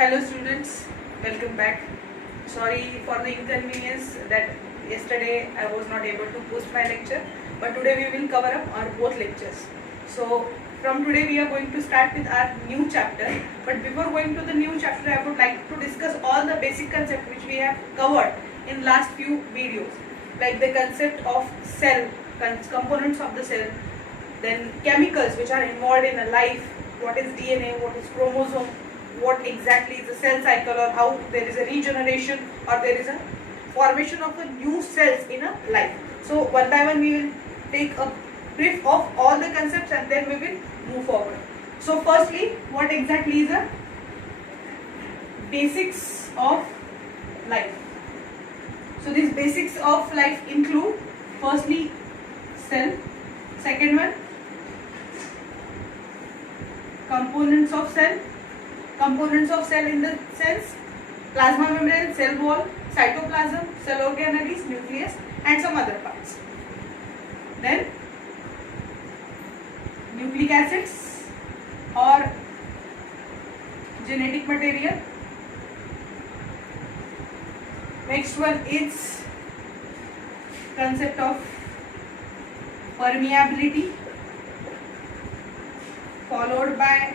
Hello students, welcome back. Sorry for the inconvenience that yesterday I was not able to post my lecture, but today we will cover up our both lectures. So from today we are going to start with our new chapter, but before going to the new chapter I would like to discuss all the basic concepts which we have covered in last few videos, like the concept of cell, components of the cell, then chemicals which are involved in a life, what is DNA, what is chromosome, what exactly is a cell cycle, or how there is a regeneration or there is a formation of a new cells in a life. So one by one we will take a brief of all the concepts and then we will move forward. So firstly, what exactly is a basics of life? So these basics of life include firstly cell, second one components of cell. Components of cell in the sense plasma membrane, cell wall, cytoplasm, cell organelles, nucleus and some other parts. Then nucleic acids or genetic material. Next one is concept of permeability, followed by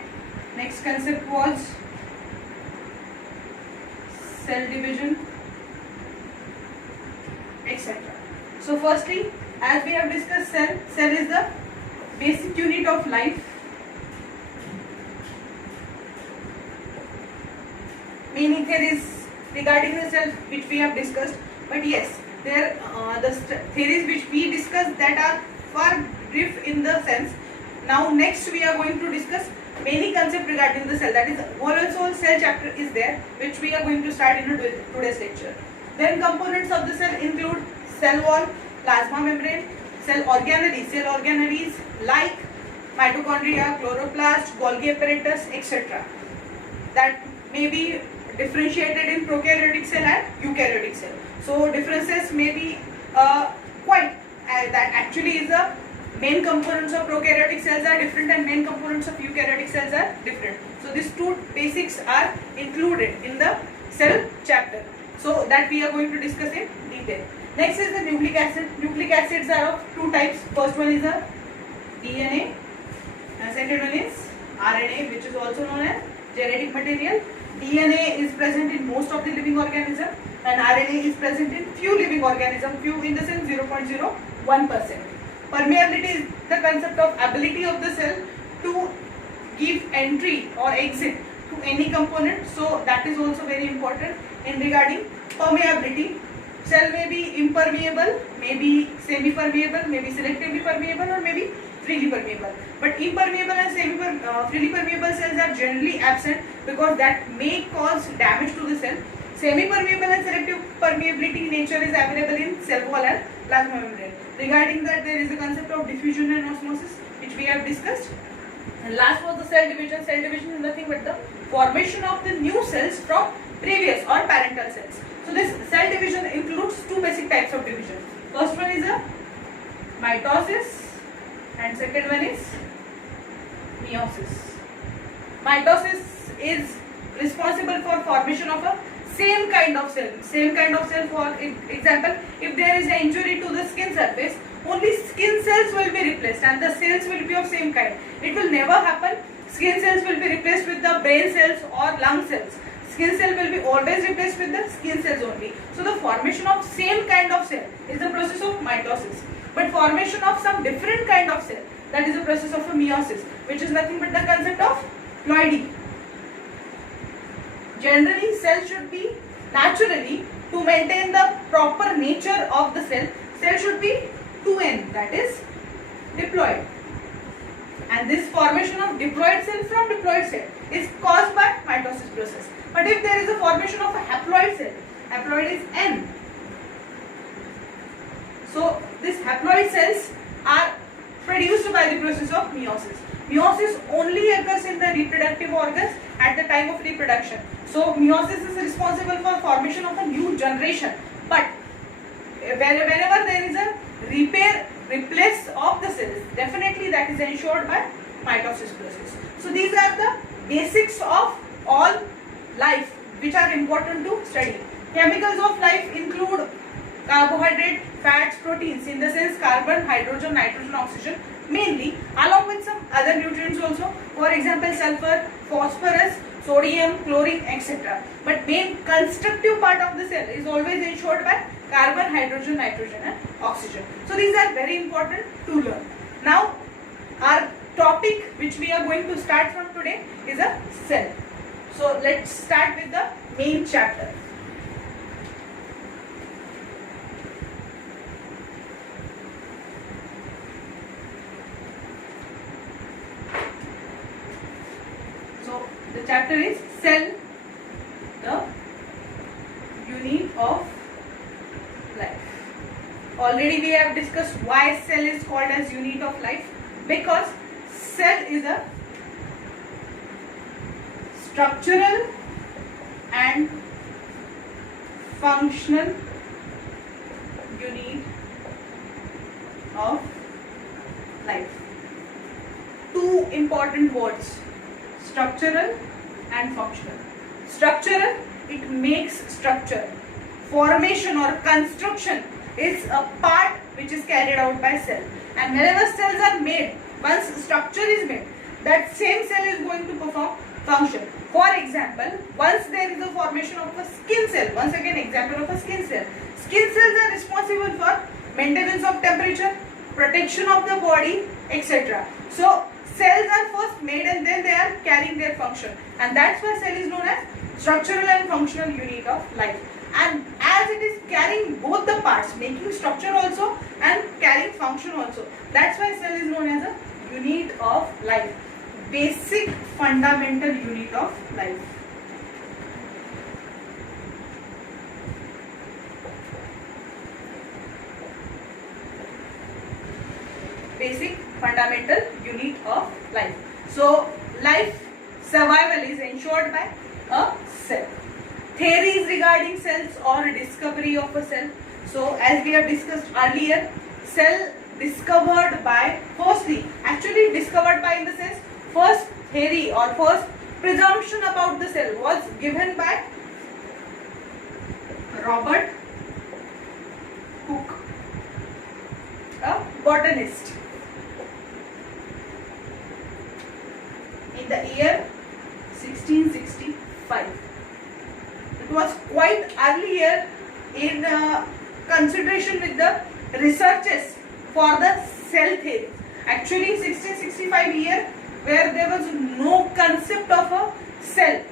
next concept was cell division, etc. So firstly, as we have discussed, cell is the basic unit of life. Many theories regarding the cell which we have discussed, but yes, there the theories which we discussed that are far brief in the sense. Now next we are going to discuss many concepts regarding the cell, that is whole cell chapter is there which we are going to start in today's lecture. Then components of the cell include cell wall, plasma membrane, cell organelles like mitochondria, chloroplast, Golgi apparatus, etc. That may be differentiated in prokaryotic cell and eukaryotic cell. So differences may be quite that actually is a main components of prokaryotic cells are different and main components of eukaryotic cells are different. So these two basics are included in the cell chapter. So that we are going to discuss in detail. Next is the nucleic acid. Nucleic acids are of two types. First one is a DNA and second one is RNA, which is also known as genetic material. DNA is present in most of the living organism and RNA is present in few living organism, few in the sense 0.01%. Permeability is the concept of ability of the cell to give entry or exit to any component. So that is also very important in regarding permeability. Cell may be impermeable, may be semi-permeable, may be selectively permeable or may be freely permeable. But impermeable and freely permeable cells are generally absent because that may cause damage to the cell. Semi-permeable and selective permeability nature is available in cell wall and plasma membrane. Regarding that, there is a concept of diffusion and osmosis which we have discussed. And last was the cell division. Cell division is nothing but the formation of the new cells from previous or parental cells. So this cell division includes two basic types of division. First one is a mitosis and second one is meiosis. Mitosis is responsible for formation of a same kind of cell. For example, if there is an injury to the skin surface, only skin cells will be replaced and the cells will be of same kind. It will never happen skin cells will be replaced with the brain cells or lung cells. Skin cell will be always replaced with the skin cells only. So the formation of same kind of cell is the process of mitosis. But formation of some different kind of cell, that is the process of a meiosis, which is nothing but the concept of ploidy. Generally, cell should be naturally, to maintain the proper nature of the cell should be 2n, that is diploid. And this formation of diploid cell from diploid cell is caused by mitosis process. But if there is a formation of a haploid cell, haploid is n. So these haploid cells are produced by the process of meiosis. Meiosis only occurs in the reproductive organs at the time of reproduction. So meiosis is responsible for formation of a new generation. But whenever there is a replace of the cells, definitely that is ensured by mitosis process. So these are the basics of all life which are important to study. Chemicals of life include carbohydrate, fats, proteins, in the sense carbon, hydrogen, nitrogen, oxygen mainly, along with some other nutrients also, for example sulfur, phosphorus, sodium, chlorine, etc. But main constructive part of the cell is always ensured by carbon, hydrogen, nitrogen and oxygen. So these are very important to learn. Now our topic which we are going to start from today is a cell. So let's start with the main chapter. So the chapter is cell, the unit of life. Already we have discussed why cell is called as unit of life, because cell is a structural and functional unit of life. Two important words, structural and functional. Structural, it makes structure. Formation or construction is a part which is carried out by cell. And whenever cells are made, once structure is made, that same cell is going to perform function. For example, once there is a formation of a skin cell, once again example of a skin cell. Skin cells are responsible for maintenance of temperature, protection of the body, etc. So cells are first made and then they are carrying their function, and that's why cell is known as structural and functional unit of life. And as it is carrying both the parts, making structure also and carrying function also, that's why cell is known as a unit of life, basic fundamental unit of life. Basic fundamental unit of life. So life survival is ensured by a cell. Theories regarding cells or discovery of a cell. So as we have discussed earlier, cell discovered by, firstly, actually discovered by in the sense, first theory or first presumption about the cell was given by Robert Hooke, a botanist, in the year 1665. It was quite earlier in consideration with the researches for the cell theory. Actually 1665 year where there was no concept of a cell,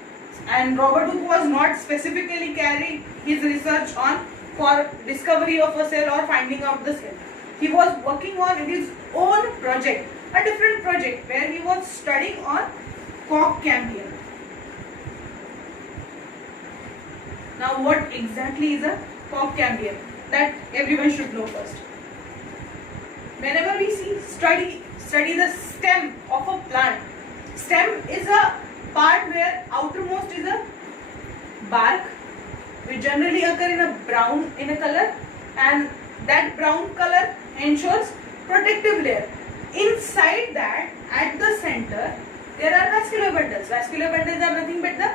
and Robert Hooke was not specifically carrying his research on for discovery of a cell or finding out the cell. He was working on his own project, a different project where he was studying on cork cambium. Now what exactly is a cork cambium? That everyone should know first. Whenever we study the stem of a plant, stem is a part where outermost is a bark, which generally occur in a color, and that brown color ensures protective layer. Inside that, at the center, there are vascular bundles. Vascular bundles are nothing but the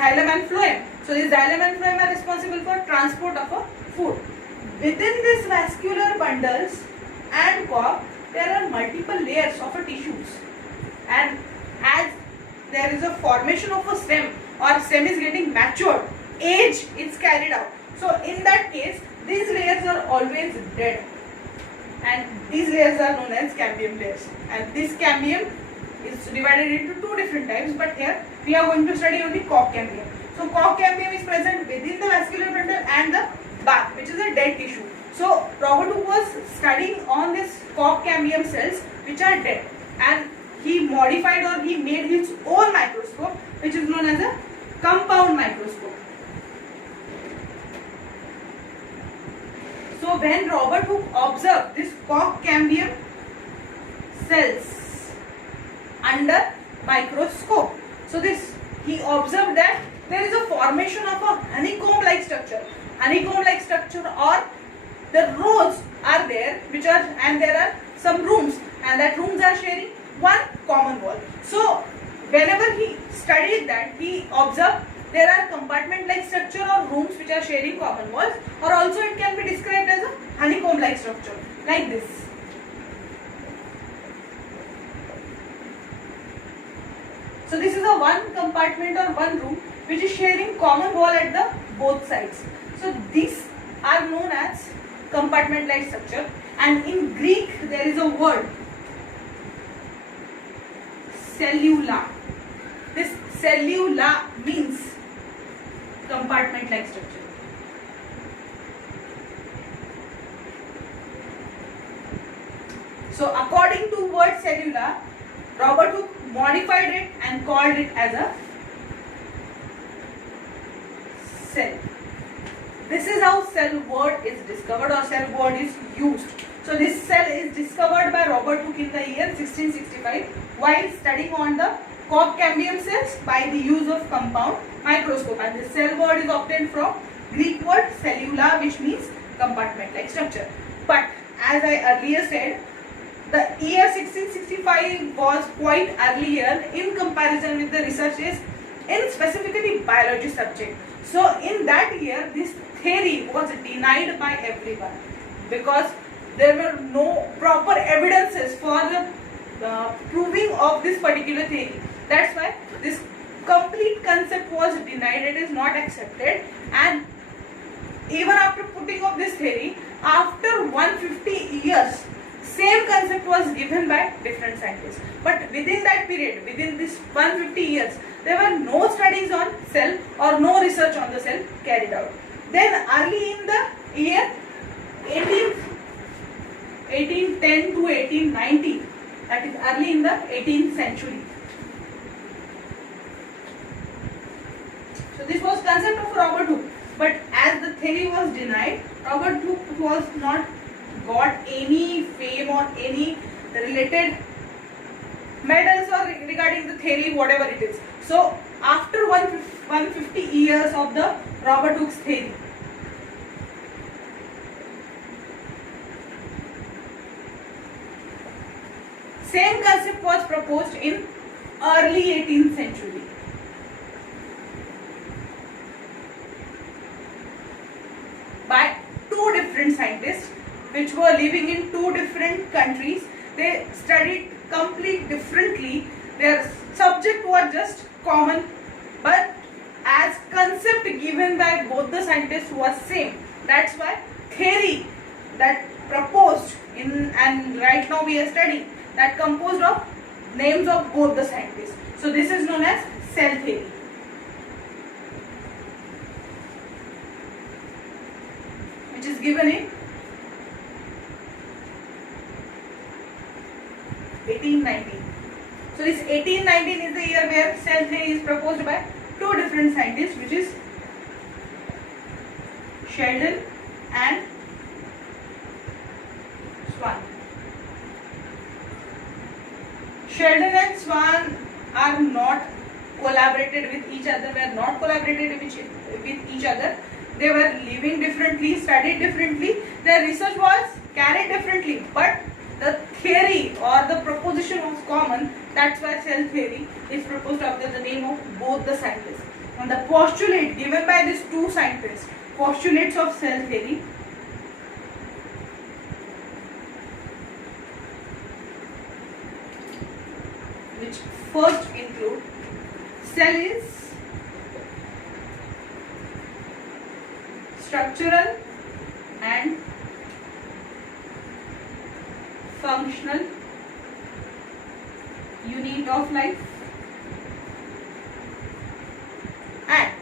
xylem and phloem. So these xylem and phloem are responsible for transport of a food. Within these vascular bundles and cork, there are multiple layers of a tissues, and as there is a formation of a stem or stem is getting matured, age is carried out. So in that case, these layers are always dead, and these layers are known as cambium layers. And this cambium is divided into two different types, but here we are going to study only cork cambium. So cork cambium is present within the vascular bundle and the bark, which is a dead tissue. So Robert Hooke was studying on this cork cambium cells which are dead, and he modified or he made his own microscope, which is known as a compound microscope. So when Robert Hooke observed this cork cambium cells under microscope, so he observed that there is a formation of a honeycomb-like structure. Honeycomb-like structure, or the rows are there, and there are some rooms, and that rooms are sharing one common wall. So whenever he studied that, he observed there are compartment-like structure or rooms which are sharing common walls, or also it can be described as a honeycomb-like structure, like this. So this is a one compartment or one room which is sharing common wall at the both sides. So these are known as compartment-like structure, and in Greek there is a word cellula. This cellula means compartment-like structure. So according to word cellula, Robert Hooke modified it and called it as a cell. This is how cell word is discovered or cell word is used. So this cell is discovered by Robert Hooke in the year 1665 while studying on the cork cambium cells by the use of compound microscope, and this cell word is obtained from Greek word cellula, which means compartment-like structure. But as I earlier said, the year 1665 was quite earlier in comparison with the researches in specifically biology subject. So in that year, this theory was denied by everyone because there were no proper evidences for the proving of this particular theory. That's why this complete concept was denied. It is not accepted, and even after putting up this theory, after 150 years, same concept was given by different scientists. But within that period, within this 150 years, there were no studies on cell or no research on the cell carried out. Then early in the year 1810 to 1890, that is early in the 18th century. So this was concept of Robert Hooke. But as the theory was denied, Robert Hooke was not got any fame or any related medals or regarding the theory, whatever it is. So after 150 years of the Robert Hooke's theory, same concept was proposed in early 18th century. By two different scientists which were living in two different countries. They studied completely differently. Their subject was just common, but as concept given by both the scientists was same. That's why theory that proposed in, and right now we are studying, that composed of names of both the scientists. So this is known as cell theory, which is given in 1819. So this 1819 is the year where cell theory is proposed by two different scientists, which is Sheldon and Swan. Sheldon and Swan are not collaborated with each other, were not collaborated with each other. They were living differently, studied differently, their research was carried differently, but the theory or the proposition was common. That's why cell theory is proposed after the name of both the scientists. And the postulate given by these two scientists, postulates of cell theory, which first include cell is structural and functional unit of life, and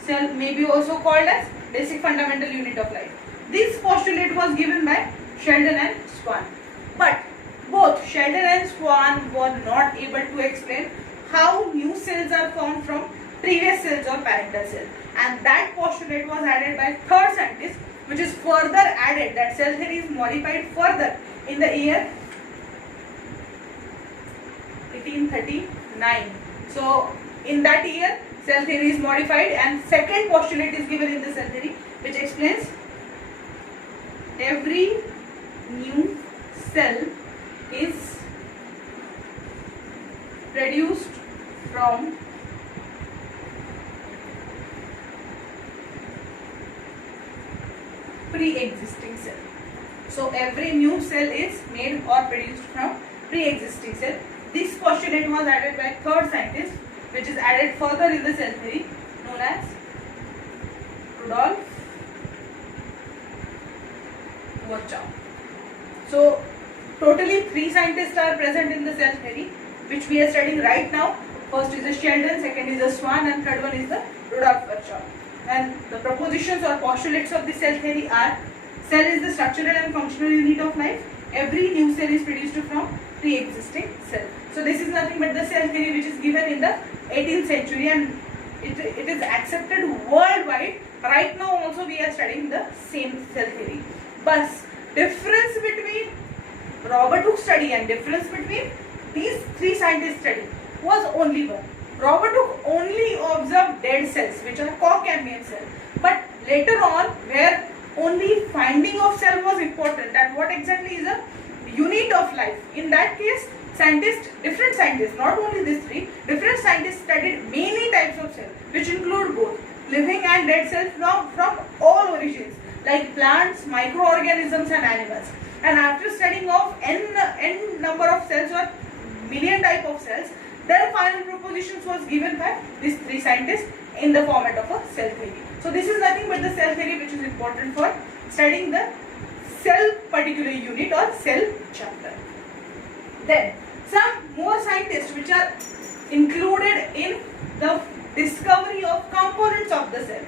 cell may be also called as basic fundamental unit of life. This postulate was given by Sheldon and Swan, but both Sheldon and Swan were not able to explain how new cells are formed from previous cells or parental cells, and that postulate was added by third scientist, which is further added, that cell theory is modified further in the year 1839. So in that year cell theory is modified and second postulate is given in the cell theory, which explains every new cell is produced from pre-existing cell. So every new cell is made or produced from pre-existing cell. This postulate was added by third scientist, which is added further in the cell theory, known as Rudolf Virchow. So totally 3 scientists are present in the cell theory, which we are studying right now. First is the Sheldon, second is the Swan, and third one is the Rudolf Virchow. And the propositions or postulates of the cell theory are: cell is the structural and functional unit of life. Every new cell is produced from pre-existing cell. So this is nothing but the cell theory which is given in the 18th century, and it is accepted worldwide. Right now also we are studying the same cell theory. But difference between Robert Hooke's study and difference between these 3 scientists' study was only one. Robert Hooke only observed dead cells, which are co-Cambian cells. But later on, where only finding of cell was important, that what exactly is a unit of life. In that case, different scientists, not only these 3, different scientists studied many types of cells, which include both living and dead cells from all origins, like plants, microorganisms and animals. And after studying of n number of cells or million type of cells, their final propositions was given by these 3 scientists in the format of a cell theory. So this is nothing but the cell theory which is important for studying the cell particular unit or cell chapter. Then some more scientists which are included in the discovery of components of the cell.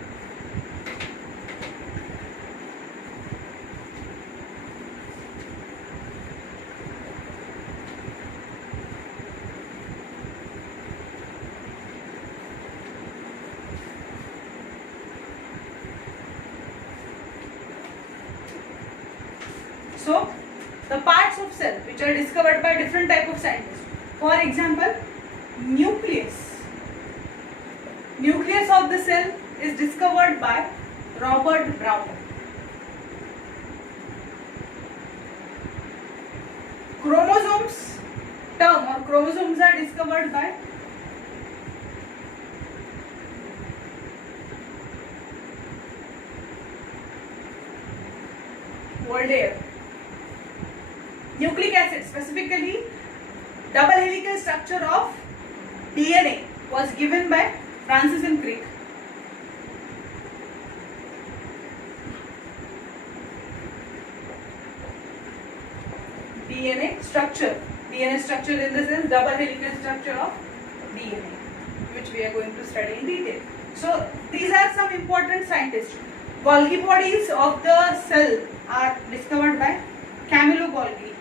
So the parts of cell which are discovered by different type of scientists. For example, nucleus. Nucleus of the cell is discovered by Robert Brown. Chromosomes term or chromosomes are discovered by Waldeyer. Nucleic acid, specifically double helical structure of DNA, was given by Francis and Crick. DNA structure in the sense double helical structure of DNA, which we are going to study in detail. So these are some important scientists. Golgi bodies of the cell are discovered by Camillo Golgi.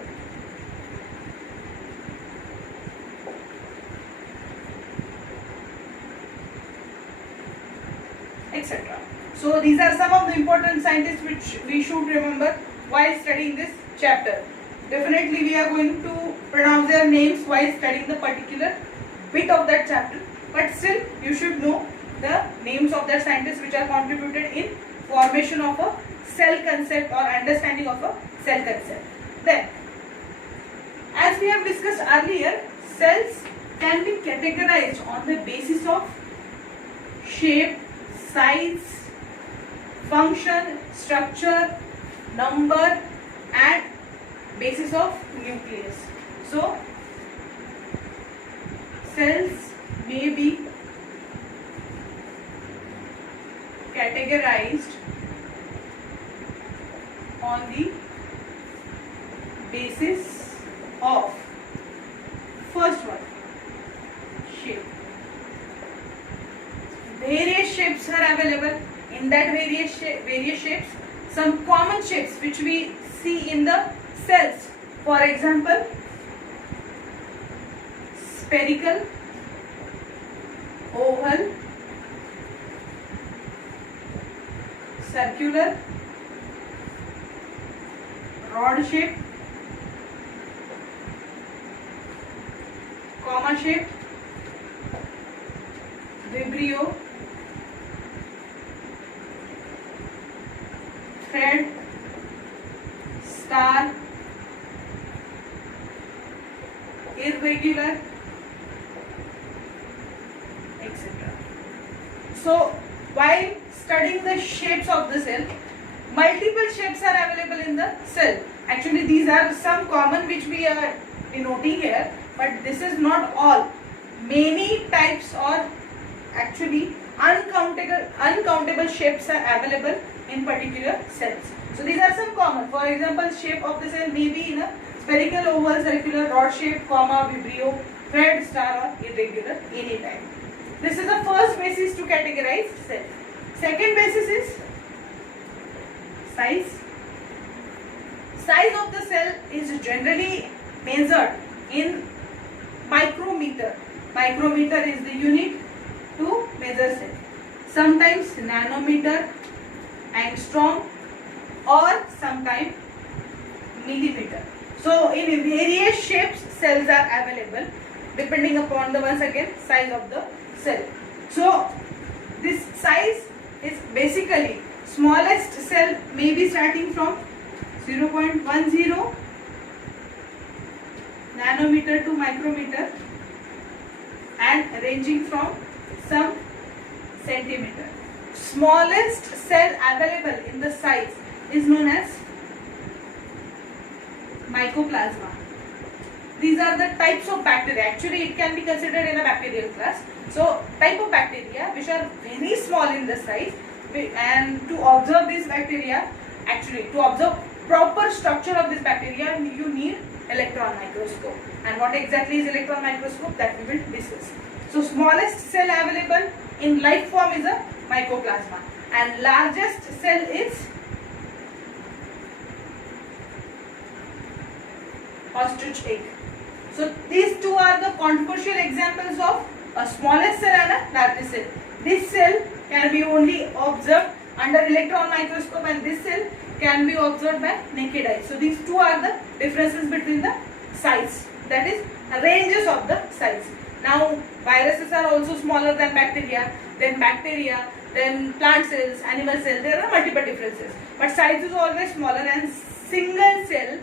Etc. So these are some of the important scientists which we should remember while studying this chapter. Definitely we are going to pronounce their names while studying the particular bit of that chapter, but still you should know the names of the scientists which are contributed in formation of a cell concept or understanding of a cell concept. Then, as we have discussed earlier, cells can be categorized on the basis of shape, size, function, structure, number and basis of nucleus. So cells may be categorized on the basis of first one, shape. Various shapes are available. In that various shapes, some common shapes which we see in the cells. For example, spherical, oval, circular, rod shape, comma shape, vibrio, thread, star, irregular, etc. So while studying the shapes of the cell, multiple shapes are available in the cell. Actually, these are some common which we are denoting here, but this is not all. Many types or actually uncountable shapes are available in particular cells. So these are some common. For example, shape of the cell may be in a spherical, oval, circular, rod shape, comma, vibrio, thread, star or irregular, any type. This is the first basis to categorize cell. Second basis is size. Size of the cell is generally measured in micrometer. Micrometer is the unit to measure cell. Sometimes nanometer, angstrom, or sometimes millimeter. So in various shapes cells are available depending upon the once again size of the cell. So this size is basically smallest cell may be starting from 0.10 nanometer to micrometer and ranging from some centimeter. Smallest cell available in the size is known as mycoplasma. These are the types of bacteria. Actually, it can be considered in a bacterial class. So, type of bacteria which are very small in the size, and to observe this bacteria, actually to observe proper structure of this bacteria, you need electron microscope. And what exactly is electron microscope, that we will discuss. So, smallest cell available in life form is a mycoplasma, and largest cell is ostrich egg. So these two are the controversial examples of a smallest cell and a largest cell. This cell can be only observed under electron microscope, and this cell can be observed by naked eye. So these two are the differences between the size, that is ranges of the size. Now viruses are also smaller than bacteria, then plant cells, animal cells. There are multiple differences, but size is always smaller, and single cell,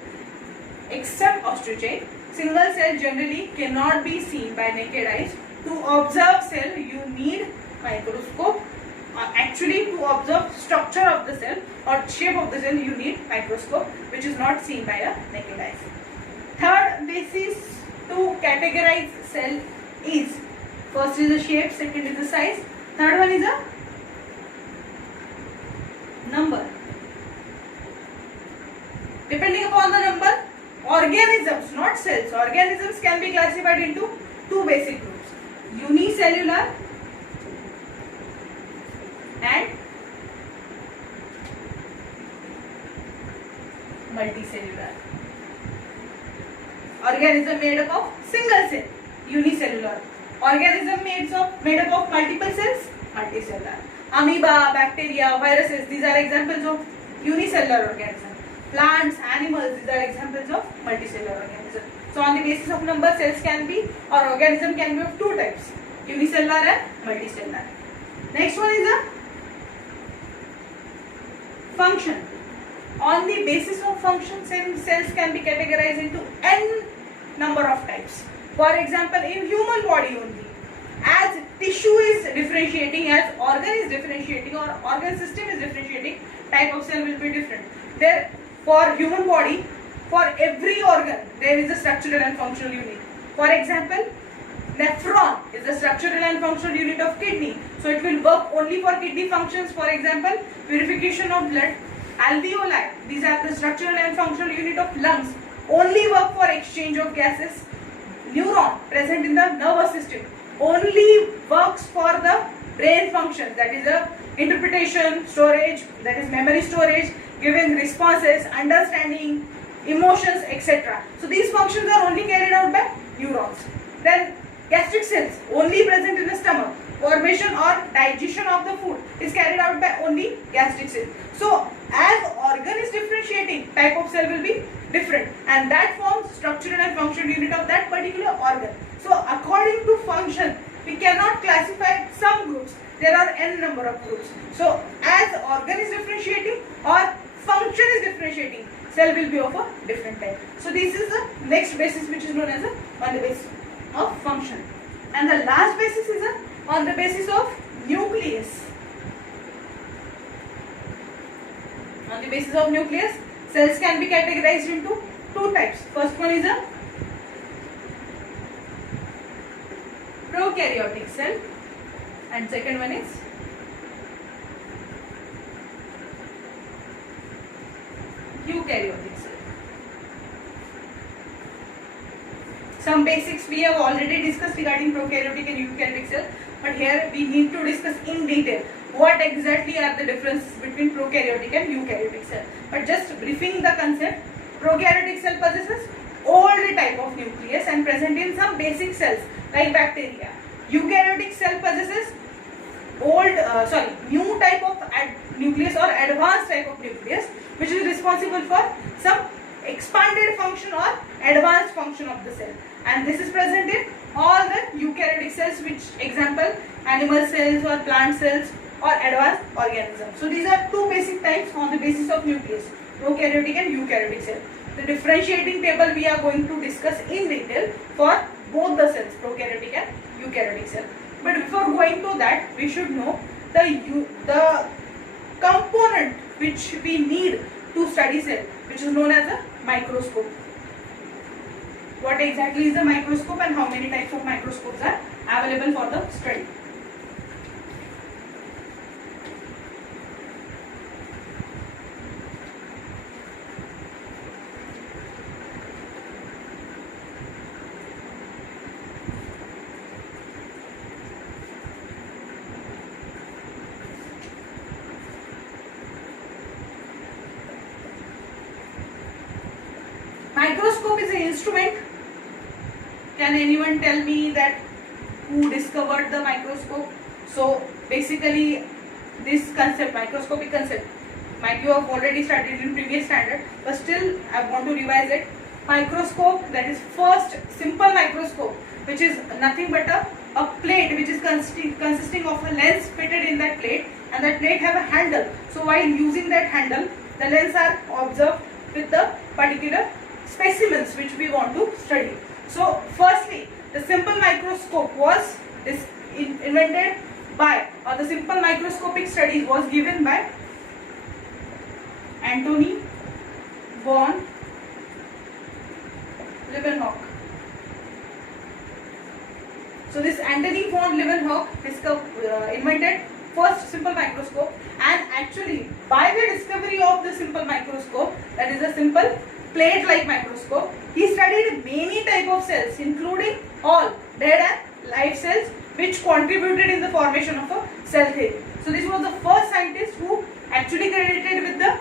except ostrich egg, single cell generally cannot be seen by naked eyes. To observe cell you need microscope. Actually, to observe structure of the cell or shape of the cell you need microscope, which is not seen by a naked eye. Third basis to categorize cell is, first is the shape, second is the size, third one is a number. Depending upon the number, organisms, not cells, organisms can be classified into two basic groups: unicellular and multicellular. Organism made up of single cell, unicellular. Organism made up of multiple cells, multicellular. Amoeba, bacteria, viruses, these are examples of unicellular organisms. Plants, animals, these are examples of multicellular organisms. So on the basis of number, cells can be, or organism can be of two types: unicellular and multicellular. Next one is a function. On the basis of function, cells can be categorized into n number of types. For example, in human body only, as tissue is differentiating, as organ is differentiating, or organ system is differentiating, type of cell will be different. There, for human body, for every organ, there is a structural and functional unit. For example, nephron is the structural and functional unit of kidney. So it will work only for kidney functions. For example, purification of blood. Alveoli, these are the structural and functional unit of lungs, only work for exchange of gases. Neuron, present in the nervous system, only works for the brain functions, that is the interpretation, storage, that is memory storage, giving responses, understanding, emotions, etc. So these functions are only carried out by neurons. Then gastric cells, only present in the stomach. Formation or digestion of the food is carried out by only gastric cells. So as organ is differentiating, type of cell will be different, and that forms structural and functional unit of that particular organ. So according to function, we cannot classify some groups. There are n number of groups. So as organ is differentiating or function is differentiating, cell will be of a different type. So this is the next basis, which is known as on the basis of function. And the last basis is on the basis of nucleus. On the basis of nucleus, cells can be categorized into two types. First one is a prokaryotic cell and second one is eukaryotic cell. Some basics we have already discussed regarding prokaryotic and eukaryotic cell, but here we need to discuss in detail what exactly are the differences between prokaryotic and eukaryotic cell. But just briefing the concept, prokaryotic cell possesses old type of nucleus and present in some basic cells like bacteria. Eukaryotic cell possesses new type of nucleus or advanced type of nucleus, which is responsible for some expanded function or advanced function of the cell, and this is present in all the eukaryotic cells, which example animal cells or plant cells or advanced organisms. So these are two basic types on the basis of nucleus, prokaryotic and eukaryotic cell. The differentiating table we are going to discuss in detail for both the cells, prokaryotic and eukaryotic cell. But before going to that, we should know the component which we need to study cell, which is known as a microscope. What exactly is a microscope and how many types of microscopes are available for the study? Microscope is an instrument. Can anyone tell me that who discovered the microscope? So basically this concept, microscopic concept, might you have already studied in previous standard, but still I want to revise it. Microscope, that is first simple microscope, which is nothing but a plate which is consisting of a lens fitted in that plate, and that plate have a handle. So while using that handle, the lens are observed with the particular specimens which we want to study. So firstly, the simple microscope was invented by, or the simple microscopic studies was given by Antony von Leeuwenhoek. So this Antony von Leeuwenhoek invented first simple microscope, and actually by the discovery of the simple microscope, that is a simple plate-like microscope, he studied many type of cells, including all dead and live cells, which contributed in the formation of a cell theory. So this was the first scientist who actually credited with the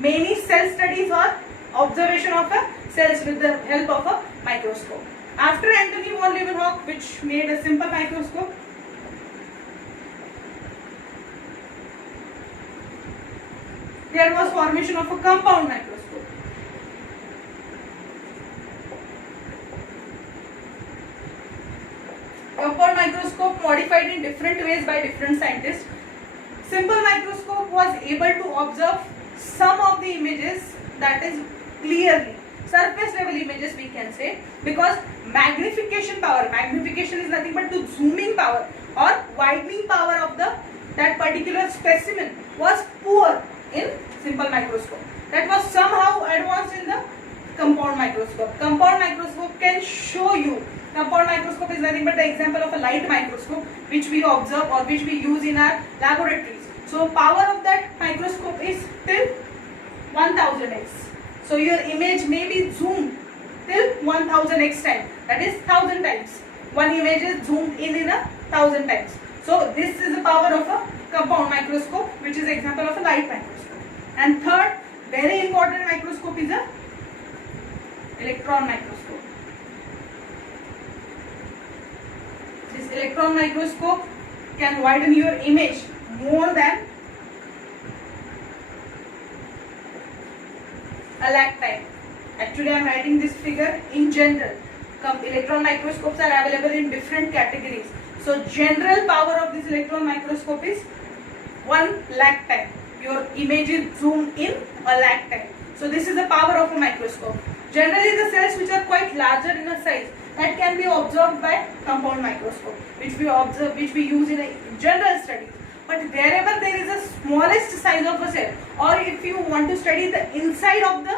many cell studies or observation of a cells with the help of a microscope. After Antony von Leeuwenhoek, which made a simple microscope, there was formation of a compound microscope. Compound microscope modified in different ways by different scientists. Simple microscope was able to observe some of the images, that is clearly surface level images we can say, because magnification power, magnification is nothing but the zooming power or widening power of that particular specimen was poor in simple microscope. That was somehow advanced in the compound microscope. Compound microscope can show you, compound microscope is nothing but the example of a light microscope which we observe or which we use in our laboratories. So power of that microscope is till 1000x. So your image may be zoomed till 1000x time, that is 1000 times. One image is zoomed in 1000 times. So this is the power of a compound microscope, which is example of a light microscope. And third very important microscope is a electron microscope. This electron microscope can widen your image more than a lakh time. Actually I am writing this figure in general. Electron microscopes are available in different categories. So general power of this electron microscope is 1 lakh time. Your image is zoomed in a lakh time. So this is the power of a microscope. Generally the cells which are quite larger in a size, that can be observed by compound microscope, which we use in a general studies. but wherever there is a smallest size of a cell, or if you want to study the inside of the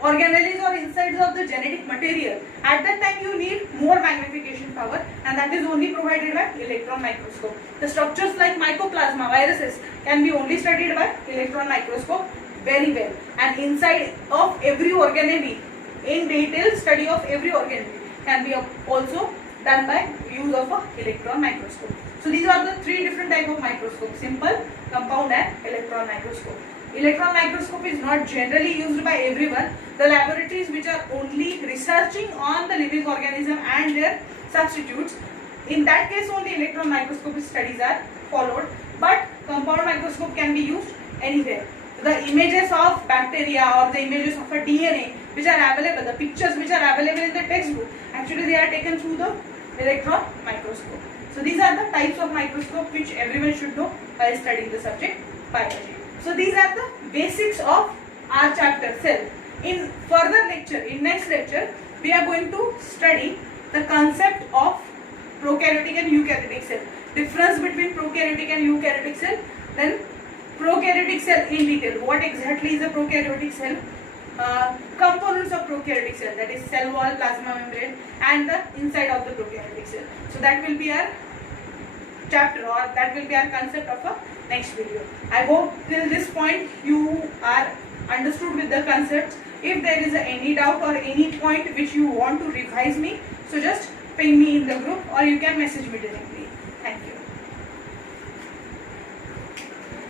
organelles or insides of the genetic material, at that time you need more magnification power, and that is only provided by electron microscope. The structures like mycoplasma, viruses can be only studied by electron microscope very well, and inside of every organelle, in detail study of every organelle can be also done by use of a electron microscope. So these are the three different type of microscope: simple, compound and electron microscope. Electron microscope is not generally used by everyone. The laboratories which are only researching on the living organism and their substitutes, in that case only electron microscopic studies are followed, but compound microscope can be used anywhere. The images of bacteria or the images of a DNA which are available, the pictures which are available in the textbook, actually they are taken through the electron microscope. So these are the types of microscope which everyone should know while studying the subject biology. So these are the basics of our chapter cell. In further lecture, in next lecture, we are going to study the concept of prokaryotic and eukaryotic cell. Difference between prokaryotic and eukaryotic cell. Then prokaryotic cell in detail. What exactly is a prokaryotic cell? Components of prokaryotic cell, that is cell wall, plasma membrane, and the inside of the prokaryotic cell. So that will be our chapter, or that will be our concept of a next video. I hope till this point you are understood with the concepts. If there is any doubt or any point which you want to revise me, so just ping me in the group or you can message me directly. Thank you.